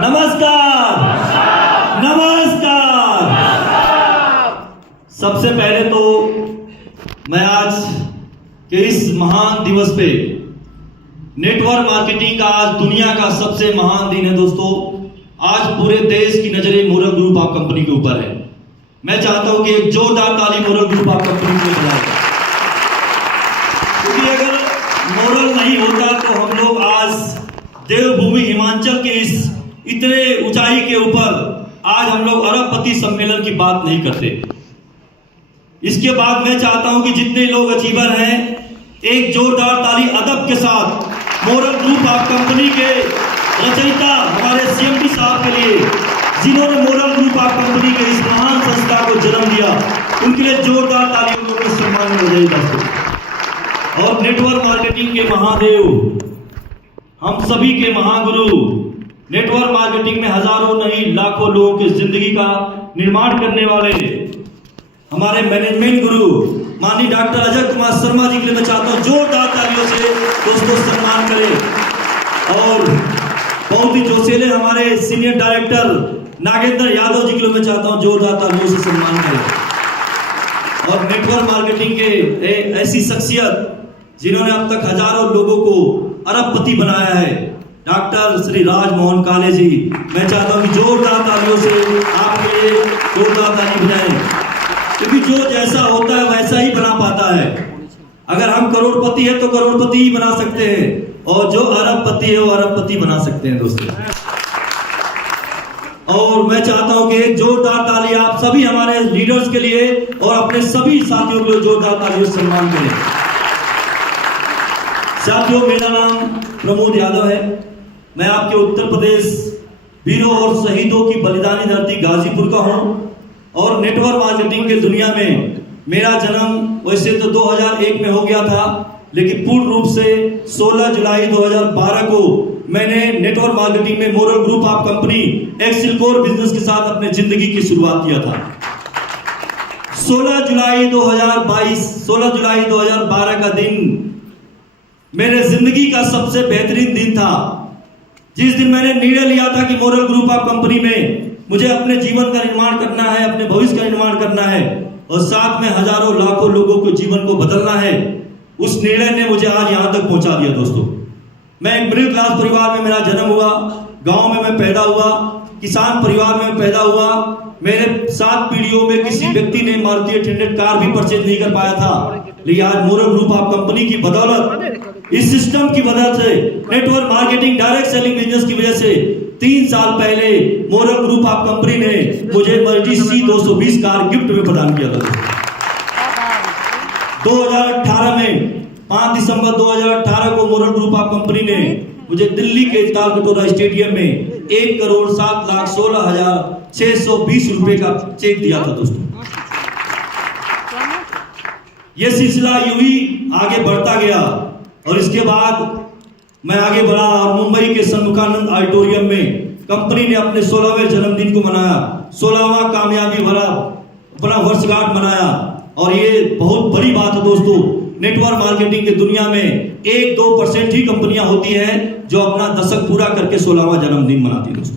नमस्कार नमस्कार। सबसे पहले तो मैं आज के इस महान दिवस पे, नेटवर्क मार्केटिंग का आज दुनिया का सबसे महान दिन है दोस्तों। आज पूरे देश की नजरें मोरल ग्रुप ऑफ कंपनी के ऊपर है। मैं चाहता हूं कि एक जोरदार ताली मोरल ग्रुप ऑफ कंपनी को बजाएं, क्योंकि अगर मोरल नहीं होता तो हम लोग आज देवभूमि हिमाचल के इस इतने ऊंचाई के ऊपर आज हम लोग अरबपति सम्मेलन की बात नहीं करते। इसके बाद मैं चाहता हूं कि जितने लोग अचीवर हैं, एक जोरदार ताली अदब के साथ मोरल ग्रुप ऑफ कंपनी के रचयिता हमारे सीएमडी साहब के लिए, जिन्होंने मोरल ग्रुप ऑफ कंपनी के इस महान संस्था को जन्म दिया, उनके लिए जोरदार तालियों को सम्मान हो जाएगा। और नेटवर्क मार्केटिंग के महादेव, हम सभी के महागुरु, नेटवर्क मार्केटिंग में हजारों नहीं लाखों लोगों की जिंदगी का निर्माण करने वाले हमारे मैनेजमेंट गुरु माननीय डॉक्टर अजय कुमार शर्मा जी के लिए मैं चाहता हूं जोरदार तालियों से दोस्तों सम्मान करें। और बहुत ही जोशीले हमारे सीनियर डायरेक्टर नागेंद्र यादव जी के लिए मैं चाहता हूं जोरदार तालियों से सम्मान करें। और नेटवर्क मार्केटिंग के ऐसी शख्सियत जिन्होंने अब तक हजारों लोगों को अरबपति बनाया है, डॉक्टर श्री राजमोहन काले जी, मैं चाहता हूं कि जोरदार तालियों से आपके लिए जोरदार ताली बजाएं, क्योंकि जो जैसा होता है वैसा ही बना पाता है। अगर हम करोड़पति है तो करोड़पति ही बना सकते हैं, और जो अरबपति है वो अरबपति बना सकते हैं दोस्तों। और मैं चाहता हूं कि एक जोरदार ताली आप सभी हमारे लीडर्स के लिए और अपने सभी साथियों के लिए जोरदार तालियों से सम्मान करें। साथियों, मेरा नाम प्रमोद यादव है। मैं आपके उत्तर प्रदेश वीरों और शहीदों की बलिदानी धरती गाजीपुर का हूं। और नेटवर्क मार्केटिंग के दुनिया में मेरा जन्म वैसे तो 2001 में हो गया था, लेकिन पूर्ण रूप से 16 जुलाई 2012 को मैंने नेटवर्क मार्केटिंग में moral group of company excel core business के साथ अपने जिंदगी की शुरुआत किया था। 16 जुलाई 2012 का दिन मेरे जिंदगी का सबसे बेहतरीन दिन था, जिस दिन मैंने निर्णय लिया था कि मोरल ग्रुप ऑफ कंपनी में मुझे अपने जीवन का निर्माण करना है, अपने भविष्य का निर्माण करना है, और साथ में हजारों लाखों लोगों के जीवन को बदलना है। उस निर्णय ने मुझे आज यहां तक पहुंचा दिया दोस्तों। मैं एक मिडिल क्लास परिवार में मेरा जन्म हुआ, गांव में मैं पैदा हुआ, किसान परिवार में पैदा हुआ। मेरे 7 पीढ़ियों में किसी व्यक्ति ने मारुति 800 कार भी परचेज नहीं कर पाया था, लेकिन आज मोरल ग्रुप ऑफ कंपनी की बदौलत, इस सिस्टम की वजह से, network marketing direct selling business की वजह से 3 साल पहले मोरल ग्रुप ऑफ कंपनी ने मुझे मर्सिडीज C220 कार गिफ्ट में प्रदान किया था। 2018 में 5 दिसंबर 2018 को मोरल ग्रुप ऑफ कंपनी ने मुझे दिल्ली के तालकटोरा स्टेडियम में 1,07,16,620 रुपए का चेक दिया था दोस्तों। यह सिलसिला यूं ही आगे बढ़ता गया और इसके बाद मैं आगे बढ़ा और मुंबई के सन्मुखानंद ऑडिटोरियम में कंपनी ने अपने 16वें जन्मदिन को मनाया, 16वां कामयाबी भरा अपना वर्षगांठ मनाया। और ये बहुत बड़ी बात है दोस्तों, नेटवर्क मार्केटिंग की दुनिया में 1-2% ही कंपनियां होती हैं जो अपना दशक पूरा करके 16वां जन्मदिन मनाती है दोस्तों।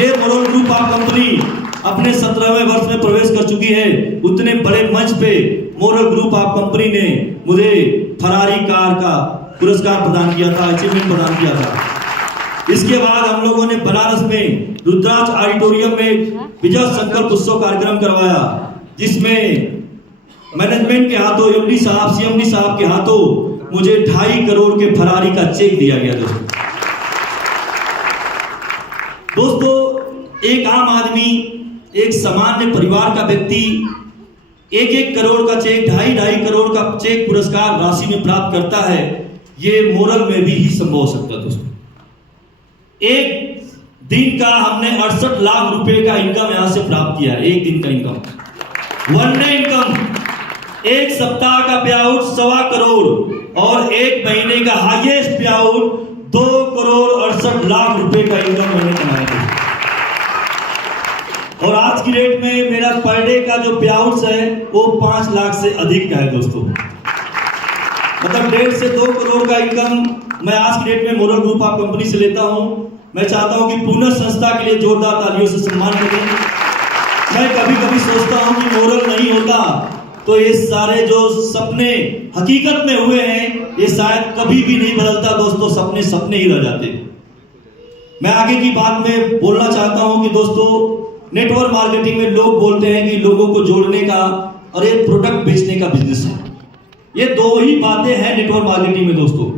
ये मोरल ग्रुप ऑफ कंपनी अपने 17वें वर्ष में प्रवेश कर चुकी है। उतने बड़े मंच पे मोरल ग्रुप ऑफ कंपनी ने मुझे फरारी कार का पुरस्कार प्रदान किया था, अचीवमेंट प्रदान किया था। इसके बाद हम लोगों ने बनारस में रुद्राक्ष ऑडिटोरियम में विजय संकल्प उत्सव कार्यक्रम करवाया, जिसमें मैनेजमेंट के हाथों एमडी साहब, सीएमडी साहब के हाथों मुझे 2.5 करोड़ के फरारी का चेक दिया गया दोस्तों। एक आम आदमी, एक सामान्य परिवार का व्यक्ति 1-1 करोड़ का चेक, 2.5 करोड़ का चेक पुरस्कार राशि में प्राप्त करता है। ये मोरल में भी ही संभव हो सकता है दोस्तों। एक दिन का हमने 68 लाख रुपए का इनकम यहां से प्राप्त किया, एक दिन का इनकम, 1 डे इनकम। एक सप्ताह का पे आउट 1.25 करोड़ और एक महीने का हाईएस्ट पे आउट 2,68,00,000 रुपए का इनकम मैंने कमाया था। और आज की रेट में मेरा पर डे का जो पे आउट है वो 5 लाख से अधिक का है दोस्तों। मतलब 1.5 से 2 करोड़ का इनकम मैं आज की डेट में मोरल ग्रुप ऑफ कंपनी से लेता हूं। मैं चाहता हूं कि पुनः संस्था के लिए जोरदार तालियों से सम्मान करें। मैं कभी कभी सोचता हूं कि मोरल नहीं होता तो ये सारे जो सपने हकीकत में हुए हैं ये शायद कभी भी नहीं बदलता दोस्तों, सपने सपने ही रह जाते। मैं आगे की बात में बोलना चाहता हूं कि दोस्तों, नेटवर्क मार्केटिंग में लोग बोलते हैं कि लोगों को जोड़ने का और एक प्रोडक्ट बेचने का बिजनेस है। ये दो ही बातें हैं नेटवर्क मार्केटिंग में दोस्तों।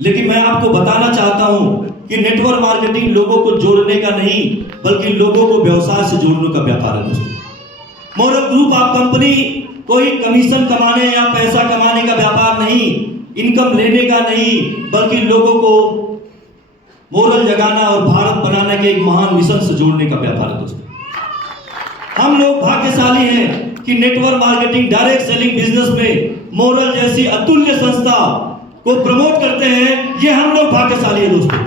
लेकिन मैं आपको बताना चाहता हूं कि नेटवर्क मार्केटिंग लोगों को जोड़ने का नहीं बल्कि लोगों को व्यवसाय से जोड़ने का व्यापार है दोस्तों। मोरल ग्रुप ऑफ कंपनी कोई कमीशन कमाने या पैसा कमाने का व्यापार नहीं, इनकम लेने का नहीं, बल्कि लोगों को मोरल जगाना और भारत बनाने के एक महान मिशन से जोड़ने का व्यापार है दोस्तों। हम लोग भाग्यशाली हैं कि network marketing direct selling business में मोरल जैसी अतुल्य संस्था को प्रमोट करते हैं। ये हम लोग भाग्यशाली हैं दोस्तों।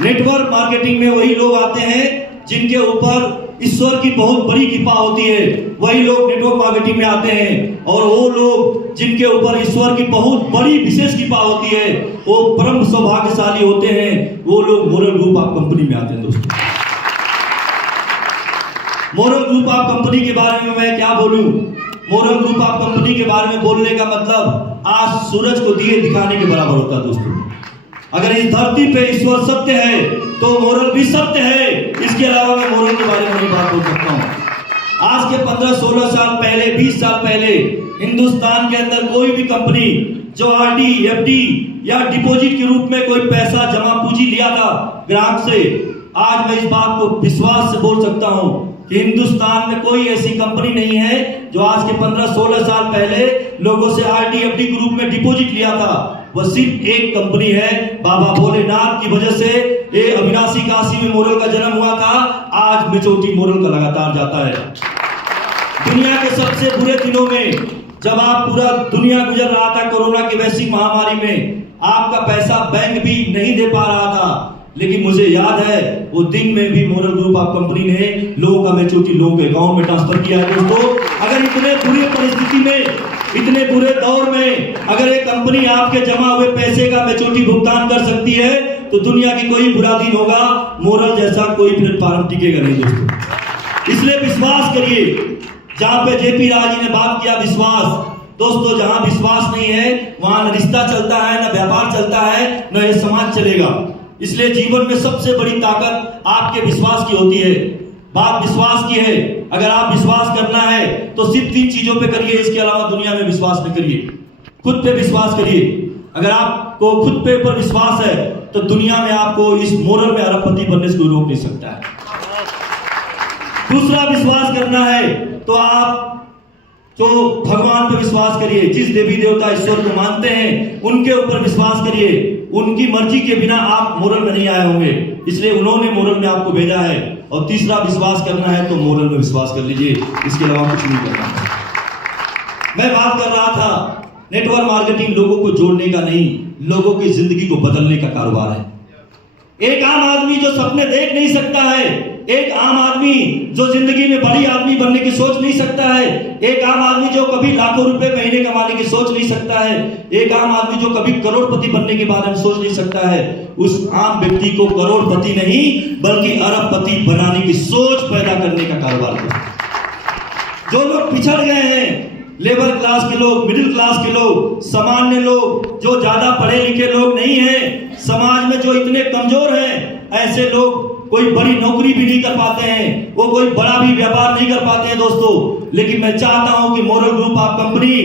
नेटवर्क मार्केटिंग में वही लोग आते हैं जिनके ऊपर ईश्वर की बहुत बड़ी कृपा होती है, वही लोग नेटवर्क मार्केटिंग में आते हैं। और वो लोग जिनके ऊपर ईश्वर की बहुत बड़ी विशेष कृपा होती है, वो परम सौभाग्यशाली होते हैं, वो लोग मोरल ग्रुप ऑफ कंपनी में आते हैं दोस्तों। मोरल ग्रुप ऑफ कंपनी के बारे में मैं क्या बोलूं? मोरल ग्रुप ऑफ कंपनी के बारे में बोलने का मतलब आज सूरज को दिए दिखाने के बराबर होता है दोस्तों। अगर इस धरती पे ईश्वर सत्य है तो मोरल भी सत्य है। इसके अलावा मैं मोरल के बारे में नहीं बात बोल सकता हूं। आज के 15-16 साल पहले, 20 साल पहले हिंदुस्तान के अंदर कोई भी कंपनी जो आरडी, एफडी या डिपॉजिट के रूप में कोई पैसा जमा पूंजी लिया था ग्राहक से, आज मैं इस बात को विश्वास से बोल सकता हूं कि हिंदुस्तान में कोई ऐसी कंपनी नहीं है जो आज के 15-16 साल पहले लोगों से आरडी, एफडी के रूप में डिपॉजिट लिया था। वह सिर्फ एक कंपनी है, बाबा भोलेनाथ की वजह से ये अविनाशी काशी में मोरल का जन्म हुआ था। आज मेचोटी मोरल का लगातार जाता है। दुनिया के सबसे बुरे दिनों में जब आप पूरा दुनिया गुजर रहा था कोरोना की वैश्विक महामारी में, आपका पैसा बैंक भी नहीं दे पा रहा था, लेकिन मुझे याद है वो दिन में भी मोरल ग्रुप ऑफ कंपनी ने लोगों का मेचोटी लोगों के अकाउंट में ट्रांसफर किया है दोस्तों। अगर इतने बुरी परिस्थिति में, इतने बुरे दौर में अगर एक कंपनी आपके जमा हुए पैसे का मेचोटी भुगतान कर सकती है तो दुनिया की कोई बुरा दिन होगा, मोरल जैसा कोई प्लेटफॉर्म टिकेगा नहीं दोस्तों। इसलिए विश्वास करिए। जहां पे जेपी राज जी ने बात किया विश्वास, दोस्तों जहां विश्वास नहीं है वहां न रिश्ता चलता है, न व्यापार चलता है, न ये समाज चलेगा। इसलिए जीवन में सबसे बड़ी ताकत आपके विश्वास की होती है। बात विश्वास की है। अगर आप विश्वास करना है तो सिर्फ 3 चीजों पे करिए, इसके अलावा दुनिया में विश्वास न करिए। खुद पे विश्वास करिए। अगर आपको खुद पे ऊपर विश्वास है तो दुनिया में आपको इस मोरल में अरबपति बनने से कोई रोक नहीं सकता है। दूसरा विश्वास करना है तो आप जो भगवान पर विश्वास करिए। जिस देवी देवता ईश्वर को मानते हैं उनके ऊपर विश्वास करिए। उनकी मर्जी के बिना आप मोरल में नहीं आए होंगे, इसलिए उन्होंने मोरल में आपको भेजा है। और तीसरा विश्वास करना है तो मोरल में विश्वास कर लीजिए, इसके अलावा कुछ नहीं करना है। मैं बात कर रहा था नेटवर्क मार्केटिंग लोगों को जोड़ने का नहीं, लोगों की जिंदगी को बदलने का कारोबार है। एक आम आदमी जो सपने देख नहीं सकता है, एक आम आदमी जो जिंदगी में बड़ी आदमी बनने की सोच नहीं सकता है, एक आम आदमी जो कभी लाखों रुपए महीने कमाने की सोच नहीं सकता है, एक आम आदमी जो कभी करोड़पति बनने के बारे में सोच नहीं सकता है, उस आम व्यक्ति को करोड़पति नहीं बल्कि अरबपति बनाने की सोच पैदा करने का कारोबार है। जो लोग पिछड़ गए हैं, लेबर क्लास के लोग, मिडिल क्लास के लोग, सामान्य लोग, जो ज्यादा पढ़े लिखे लोग नहीं हैं, समाज में जो इतने कमजोर हैं, ऐसे लोग कोई बड़ी नौकरी भी नहीं कर पाते हैं, वो कोई बड़ा भी व्यापार नहीं कर पाते हैं दोस्तों। लेकिन मैं चाहता हूं कि moral group of company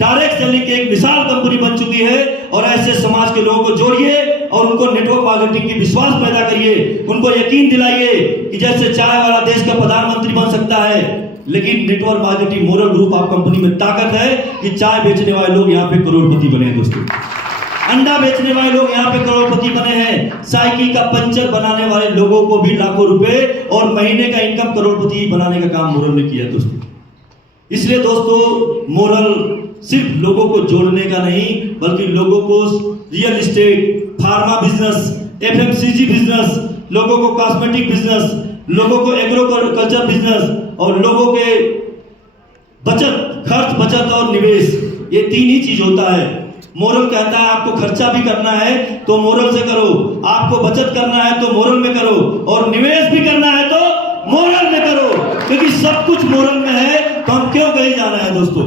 direct selling की एक मिसाल कंपनी बन चुकी है। और ऐसे समाज के लोगों को जोड़िए और उनको नेटवर्क मार्केटिंग की विश्वास पैदा करिए। उनको यकीन दिलाइए कि जैसे चाय वाला देश का प्रधानमंत्री बन सकता है, लेकिन network marketing moral group of company में ताकत है कि चाय बेचने वाले लोग यहाँ पे करोड़पति बने हैं दोस्तों। अंडा बेचने वाले लोग यहाँ पे करोड़पति बने हैं। साइकिल का पंचर बनाने वाले लोगों को भी लाखों रुपए और महीने का इनकम करोड़पति बनाने का काम मोरल ने किया दोस्तों। इसलिए दोस्तों मोरल सिर्फ लोगों को जोड़ने का नहीं बल्कि लोगों को real estate, pharma business, FMCG business, लोगों को कॉस्मेटिक बिजनेस, लोगों को एग्रोकल्चर बिजनेस और लोगों के बचत, खर्च, बचत और निवेश, ये 3 ही चीज होता है। मोरल कहता है आपको खर्चा भी करना है तो मोरल से करो, आपको बचत करना है तो मोरल में करो, और निवेश भी करना है तो मोरल में करो, क्योंकि सब कुछ मोरल में है तो हम क्यों कहीं जाना है दोस्तों।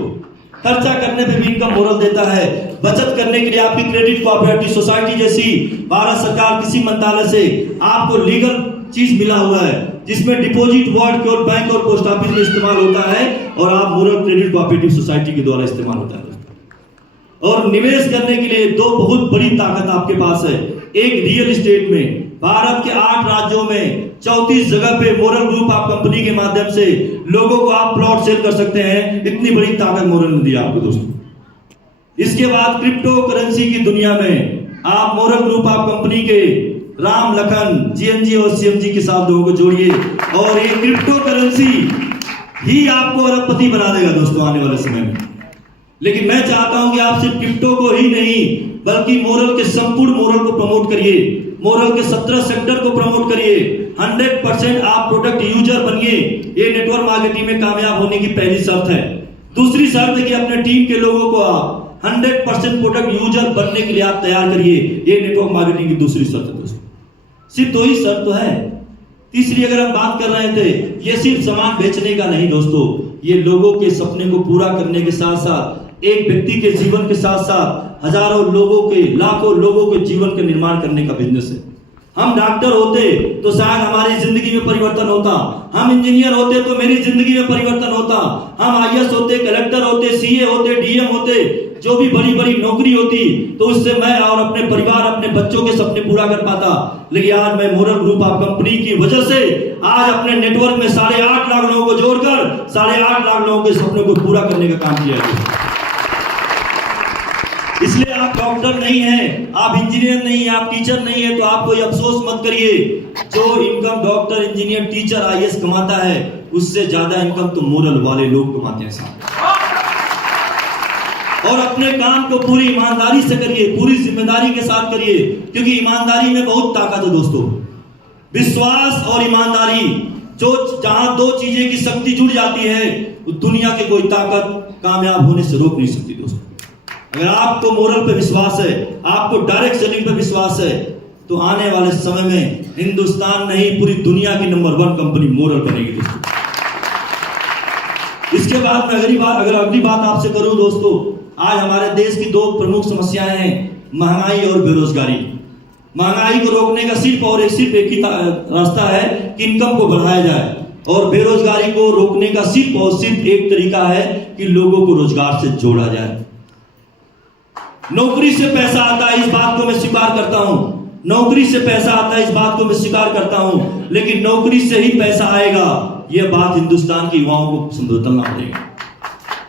खर्चा करने पे भी इनकम मोरल देता है, बचत करने के लिए आपकी क्रेडिट कोऑपरेटिव सोसाइटी जैसी भारत सरकार किसी मंत्रालय से आपको लीगल चीज मिला हुआ है जिसमें डिपॉजिट वर्ड केवल बैंक और पोस्ट ऑफिस में इस्तेमाल होता है और आप मोरल क्रेडिट कोऑपरेटिव सोसाइटी के द्वारा इस्तेमाल होता है। और निवेश करने के लिए दो बहुत बड़ी ताकत आपके पास है। एक रियल एस्टेट में भारत के 8 राज्यों में 34 जगह पे मोरल ग्रुप आप कंपनी के माध्यम से लोगों को आप प्लॉट सेल कर सकते हैं। इतनी बड़ी ताकत मोरल ने दी आपको दोस्तों। इसके बाद क्रिप्टो करेंसी की दुनिया में आप मोरल ग्रुप आप कंपनी के राम लखन जीएनजी और सीएमजी के साथ लोगों को जोड़िए और ये क्रिप्टो करेंसी ही आपको अरबपति बना देगा दोस्तों आने वाले समय में। लेकिन मैं चाहता हूं कि आप सिर्फ क्रिप्टो को ही नहीं बल्कि मोरल के संपूर्ण मोरल को प्रमोट करिए, मोरल के 17 सेक्टर को प्रमोट करिए, 100% आप प्रोडक्ट यूजर बनिए। ये नेटवर्क मार्केटिंग में कामयाब होने की पहली शर्त है। दूसरी शर्त है कि अपने टीम के लोगों को आप 100% प्रोडक्ट यूजर बनने के लिए आप तैयार करिए। ये नेटवर्क मार्केटिंग की दूसरी शर्त है दोस्तों। सिर्फ 2 ही शर्त तो है। तीसरी अगर हम बात कर रहे थे, ये सिर्फ सामान बेचने का नहीं दोस्तों, ये लोगों के सपने को पूरा करने के साथ साथ एक व्यक्ति के जीवन के साथ साथ हजारों लोगों के लाखों लोगों के जीवन के निर्माण करने का बिजनेस है। हम डॉक्टर होते तो शायद हमारी जिंदगी में परिवर्तन होता, हम इंजीनियर होते तो मेरी जिंदगी में परिवर्तन होता, हम आईएएस होते, कलेक्टर होते, सीए होते, डीएम होते, जो भी बड़ी बड़ी नौकरी होती तो उससे मैं और अपने परिवार अपने बच्चों के सपने पूरा कर पाता। लेकिन आज मैं मोरल ग्रुप ऑफ कंपनी की वजह से आज अपने नेटवर्क में 8.5 लाख लोगों को जोड़कर 8.5 लाख लोगों के सपने को पूरा करने का काम किया है। इसलिए आप डॉक्टर नहीं हैं, आप इंजीनियर नहीं हैं, आप टीचर नहीं हैं, तो आप कोई अफसोस मत करिए। जो income doctor, engineer, teacher, IAS कमाता है उससे ज्यादा इनकम तो मोरल वाले लोग कमाते हैं साहब। और अपने काम को पूरी ईमानदारी से करिए, पूरी जिम्मेदारी के साथ करिए, क्योंकि ईमानदारी में बहुत ताकत है दोस्तों। विश्वास और ईमानदारी, जो जहां 2 चीजें की शक्ति जुड़ जाती है दुनिया की कोई ताकत कामयाब होने से रोक नहीं सकती दोस्तों। अगर आपको मोरल पे विश्वास है, आपको डायरेक्ट सेलिंग पे विश्वास है, तो आने वाले समय में हिंदुस्तान नहीं पूरी दुनिया की नंबर 1 कंपनी मोरल बनेगी दोस्तों। इसके बाद मैं अगली बात आपसे करूं दोस्तों, आज हमारे देश की 2 प्रमुख समस्याएं हैं, महंगाई और बेरोजगारी। महंगाई को रोकने का सिर्फ एक ही रास्ता है कि इनकम को बढ़ाया जाए, और बेरोजगारी को रोकने का सिर्फ एक तरीका है कि लोगों को रोजगार से जोड़ा जाए। नौकरी से पैसा आता है, इस बात को मैं स्वीकार करता हूं। नौकरी से पैसा आता है, इस बात को मैं स्वीकार करता हूं, लेकिन नौकरी से ही पैसा आएगा, यह बात हिंदुस्तान के युवाओं को बदलना पड़ेगा।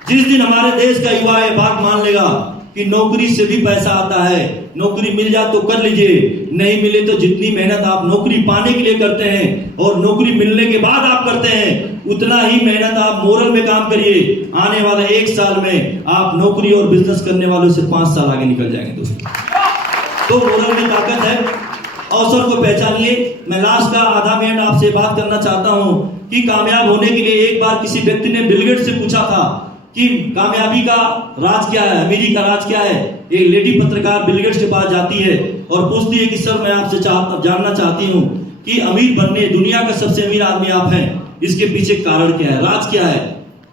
जिस दिन हमारे देश का युवा यह बात मान लेगा कि नौकरी से भी पैसा आता है, नौकरी मिल जाए तो कर लीजिए, नहीं मिले तो जितनी मेहनत आप नौकरी पाने के लिए करते हैं और नौकरी मिलने के बाद आप करते हैं, उतना ही मेहनत आप मोरल में काम करिए। आने वाले 1 साल में आप नौकरी और बिजनेस करने वालों से 5 साल आगे निकल जाएंगे दोस्तों। तो मोरल में ताकत है, अवसर को पहचानिए। मैं लास्ट का आधा मिनट आपसे बात करना चाहता हूं कि कामयाब होने के लिए एक बार किसी व्यक्ति ने बिल गेट्स से पूछा था कि कामयाबी का राज क्या है, अमीरी का राज क्या है। एक लेडी पत्रकार बिल गेट्स के पास जाती है और पूछती है कि सर मैं आपसे जानना चाहती हूँ कि अमीर बनने, दुनिया का सबसे अमीर आदमी आप हैं, इसके पीछे कारण क्या है, राज क्या है।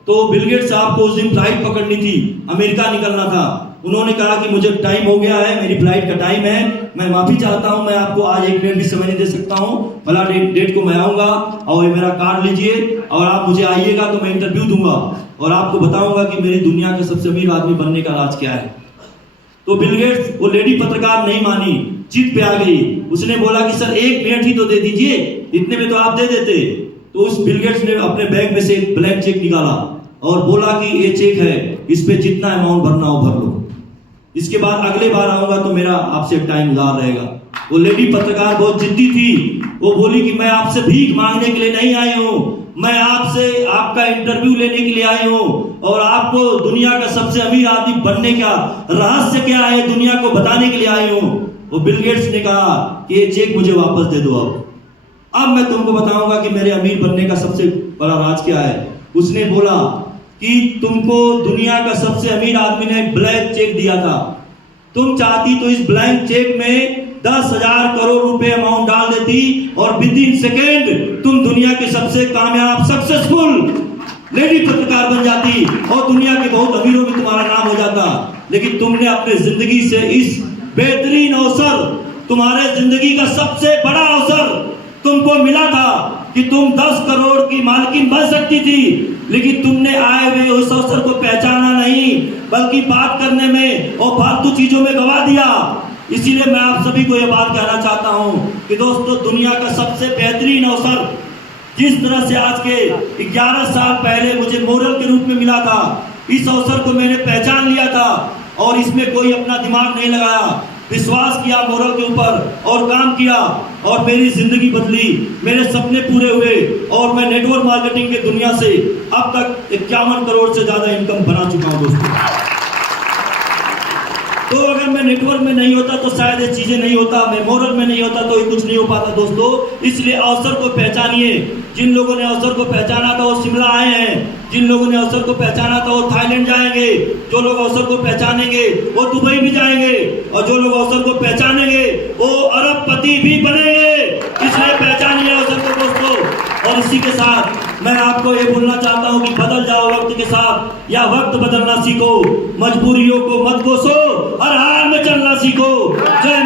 तो बिल गेट्स साहब को उस दिन फ्लाइट पकड़नी थी, अमेरिका निकलना था। उन्होंने कहा कि मुझे टाइम हो गया है, मेरी फ्लाइट का टाइम है, मैं माफी चाहता हूं, मैं आपको आज 1 मिनट भी समय नहीं दे सकता हूं। भला डेट को मैं आऊंगा और मेरा कार्ड लीजिए और आप मुझे आइएगा तो मैं इंटरव्यू दूंगा और आपको बताऊंगा कि मेरी दुनिया के सबसे अमीर आदमी बनने का राज क्या है। तो बिल गेट्स, वो लेडी पत्रकार नहीं मानी, जिद पे आ गई। उसने बोला कि सर 1 मिनट ही तो दे दीजिए, इतने में तो आप दे देते। तो उस बिल गेट्स ने अपने बैग में से एक ब्लैंक चेक निकाला और बोला कि ये चेक है, इस पे जितना अमाउंट भरना हो भर लो, इसके बाद अगले बार आऊंगा तो मेरा आपसे टाइम इंतजार रहेगा। वो लेडी पत्रकार बहुत जिद्दी थी, वो बोली कि मैं आपसे भीख मांगने के लिए नहीं आई हूं, मैं आपसे आपका इंटरव्यू लेने के लिए आई हूं और आपको दुनिया का सबसे अमीर आदमी बनने का रहस्य क्या है दुनिया को बताने के लिए आई हूं। वो बिल गेट्स ने कहा कि ये चेक मुझे वापस दे दो, अब मैं तुमको बताऊंगा कि मेरे अमीर बनने का सबसे बड़ा राज क्या है। उसने बोला कि तुमको दुनिया का सबसे अमीर आदमी ने ब्लैंक चेक दिया था तुम चाहती तो इस ब्लैंक चेक में 10,000 करोड़ रुपए अमाउंट डाल देती और विद इन सेकेंड तुम दुनिया के सबसे कामयाब सक्सेसफुल लेडी पत्रकार बन जाती और दुनिया के बहुत अमीरों में तुम्हारा नाम हो जाता। लेकिन तुमने अपने जिंदगी से इस बेहतरीन अवसर, तुम्हारे जिंदगी का सबसे बड़ा अवसर तुमको मिला था कि तुम 10 करोड़ की मालकिन बन सकती थी, लेकिन तुमने आए हुए उस अवसर को पहचाना नहीं, बल्कि बात करने में और फालतू चीजों में गवा दिया। इसीलिए मैं आप सभी को यह बात कहना चाहता हूं कि दोस्तों, दुनिया का सबसे बेहतरीन अवसर जिस तरह से आज के 11 साल पहले मुझे मोरल के रूप में मिला था, इस अवसर को मैंने पहचान लिया था और इसमें कोई अपना दिमाग नहीं लगाया, विश्वास किया मोरल के ऊपर और काम किया और मेरी जिंदगी बदली, मेरे सपने पूरे हुए और मैं नेटवर्क मार्केटिंग की दुनिया से अब तक 51 करोड़ से ज्यादा इनकम बना चुका हूं दोस्तों। तो अगर मैं नेटवर्क में नहीं होता तो शायद ये चीजें नहीं होता, मैं मोरल में नहीं होता तो ये कुछ नहीं हो पाता दोस्तों। इसलिए अवसर को पहचानिए। जिन लोगों ने अवसर को पहचाना था वो शिमला आए हैं, जिन लोगों ने अवसर को पहचाना था वो थाईलैंड जाएंगे, जो लोग अवसर को पहचानेंगे वो दुबई भी जाएंगे और जो लोग अवसर को पहचानेंगे वो अरबपति भी बनेंगे। इसलिए पहचानिए अवसर को दोस्तों। और इसी के साथ मैं आपको ये बोलना चाहता हूँ कि बदल जाओ वक्त के साथ या वक्त बदलना सीखो, मजबूरियों को मत कोसो, हर हाल में चलना सीखो। जय